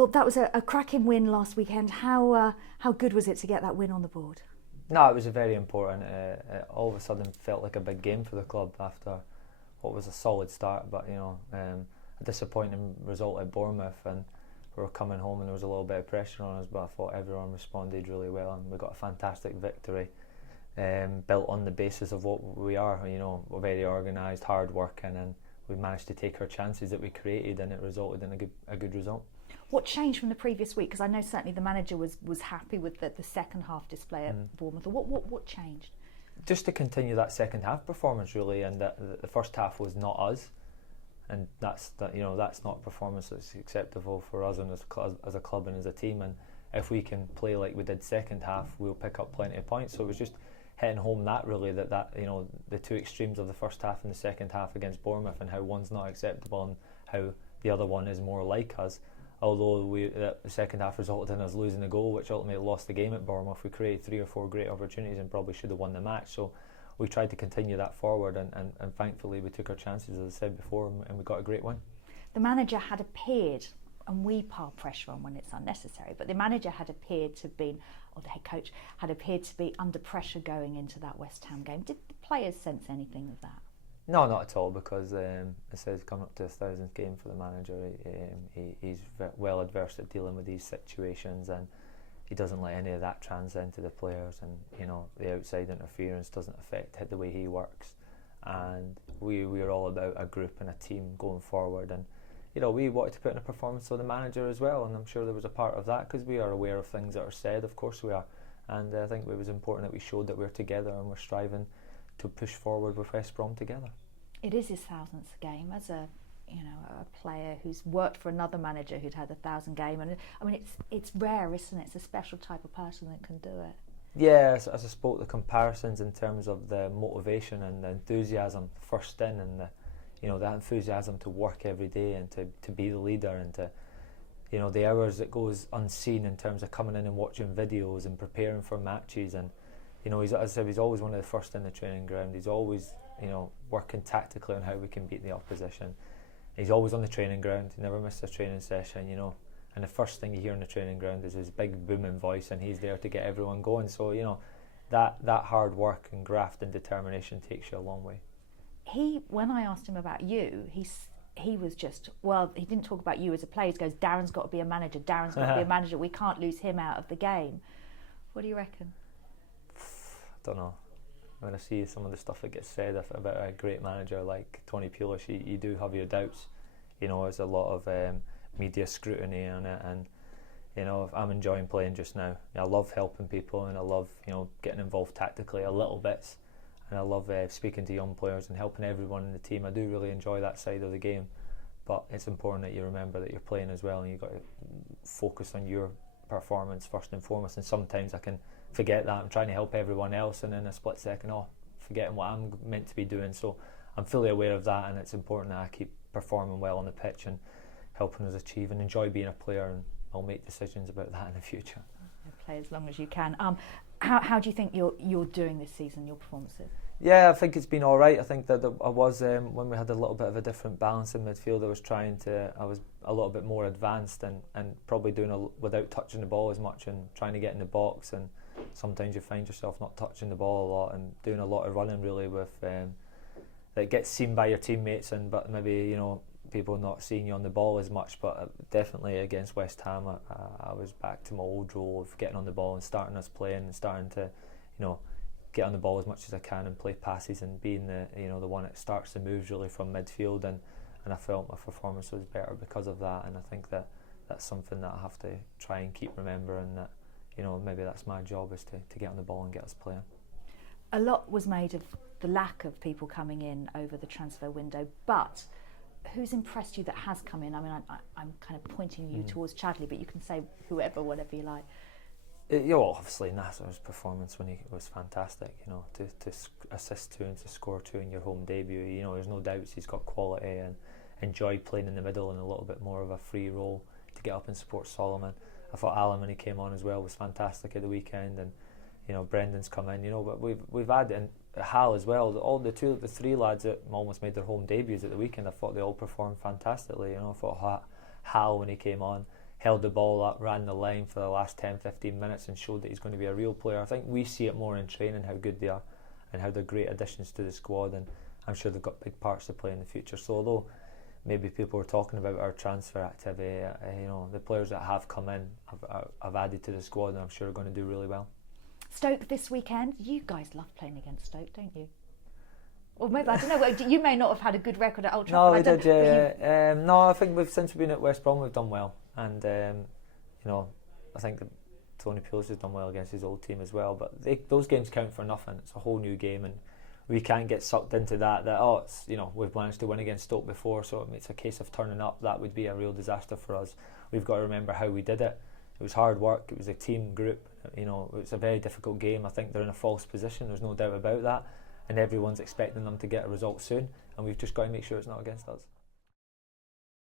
Well, that was a cracking win last weekend. How good was it to get that win on the board? No, it was very important. It all of a sudden felt like a big game for the club after what was a solid start, but a disappointing result at Bournemouth, and we were coming home and there was a little bit of pressure on us, but I thought everyone responded really well and we got a fantastic victory, built on the basis of what we are. We're very organised, hard working, and we managed to take our chances that we created, and it resulted in a good result. What changed from the previous week? Because I know certainly the manager was happy with the second half display at Bournemouth. What changed? Just to continue that second half performance, really, and that the first half was not us, and that's not a performance that's acceptable for us and as a club and as a team. And if we can play like we did second half, we'll pick up plenty of points. So it was just hitting home that really that the two extremes of the first half and the second half against Bournemouth, and how one's not acceptable and how the other one is more like us. Although the second half resulted in us losing the goal, which ultimately lost the game at Bournemouth, we created 3 or 4 great opportunities and probably should have won the match. So we tried to continue that forward, and thankfully we took our chances, as I said before, and we got a great win. The manager had appeared, and we pile pressure on when it's unnecessary, but the manager had appeared to be, or the head coach had appeared to be under pressure going into that West Ham game. Did the players sense anything of that? No, not at all, because it says coming up to his 1000th game for the manager, he's well adversed at dealing with these situations, and he doesn't let any of that transcend to the players, and the outside interference doesn't affect the way he works. And we are all about a group and a team going forward, and we wanted to put in a performance for the manager as well, and I'm sure there was a part of that because we are aware of things that are said, of course we are, and I think it was important that we showed that we're together and we're striving to push forward with West Brom together. It is his 1000th game as a player who's worked for another manager who'd had 1,000 game, and I mean it's rare, isn't it? It's a special type of person that can do it. Yeah, as I spoke, the comparisons in terms of the motivation and the enthusiasm first in, and that enthusiasm to work every day and to be the leader, and to the hours that goes unseen in terms of coming in and watching videos and preparing for matches. And as I said, he's always one of the first in the training ground. He's always working tactically on how we can beat the opposition. He's always on the training ground. He never misses a training session, and the first thing you hear in the training ground is his big booming voice, and he's there to get everyone going. So that hard work and graft and determination takes you a long way. When I asked him about you, he was just, he didn't talk about you as a player. He goes, Darren's got to be a manager, Darren's got to be a manager, we can't lose him out of the game. What do you reckon? I don't know. When I see some of the stuff that gets said about a great manager like Tony Pulis, you do have your doubts. There's a lot of media scrutiny on it, and I'm enjoying playing just now. I love helping people, and I love getting involved tactically a little bit, and I love speaking to young players and helping everyone in the team. I do really enjoy that side of the game, but it's important that you remember that you're playing as well, and you've got to focus on your performance first and foremost. And sometimes I can forget that. I'm trying to help everyone else, and in a split second, forgetting what I'm meant to be doing. So I'm fully aware of that, and it's important that I keep performing well on the pitch and helping us achieve and enjoy being a player, and I'll make decisions about that in the future. Play as long as you can. How do you think you're doing this season, your performances? Yeah, I think it's been all right. I think that I was, when we had a little bit of a different balance in midfield, I was a little bit more advanced and probably doing without touching the ball as much and trying to get in the box, and sometimes you find yourself not touching the ball a lot and doing a lot of running really with that gets seen by your teammates, but maybe people not seeing you on the ball as much. But definitely against West Ham, I was back to my old role of getting on the ball and starting us playing and starting to get on the ball as much as I can and play passes and being the one that starts the moves really from midfield, and I felt my performance was better because of that. And I think that's something that I have to try and keep remembering, that maybe that's my job, is to get on the ball and get us playing. A lot was made of the lack of people coming in over the transfer window, but who's impressed you that has come in? I mean, I'm kind of pointing you towards Chadley, but you can say whoever, whatever you like. Obviously Nasser's performance when he was fantastic. To assist 2 and to score 2 in your home debut. There's no doubts he's got quality and enjoyed playing in the middle and a little bit more of a free role to get up and support Solomon. I thought Alan, when he came on as well, was fantastic at the weekend, and Brendan's come in. But we've had, and Hal as well. All the 3 lads that almost made their home debuts at the weekend, I thought they all performed fantastically. I thought Hal, when he came on, held the ball up, ran the line for the last 10-15 minutes and showed that he's going to be a real player. I think we see it more in training, how good they are and how they're great additions to the squad, and I'm sure they've got big parts to play in the future. So although maybe people were talking about our transfer activity, the players that have come in have added to the squad, and I'm sure are going to do really well. Stoke this weekend. You guys love playing against Stoke, don't you? Or maybe, I don't know, you may not have had a good record at Old Trafford. No, we did, yeah. No, I think since we've been at West Brom, we've done well. And, I think that Tony Pulis has done well against his old team as well. But those games count for nothing. It's a whole new game, and we can't get sucked into that it's, we've managed to win against Stoke before, so it's a case of turning up. That would be a real disaster for us. We've got to remember how we did it. It was hard work. It was a team group. It was a very difficult game. I think they're in a false position. There's no doubt about that. And everyone's expecting them to get a result soon, and we've just got to make sure it's not against us.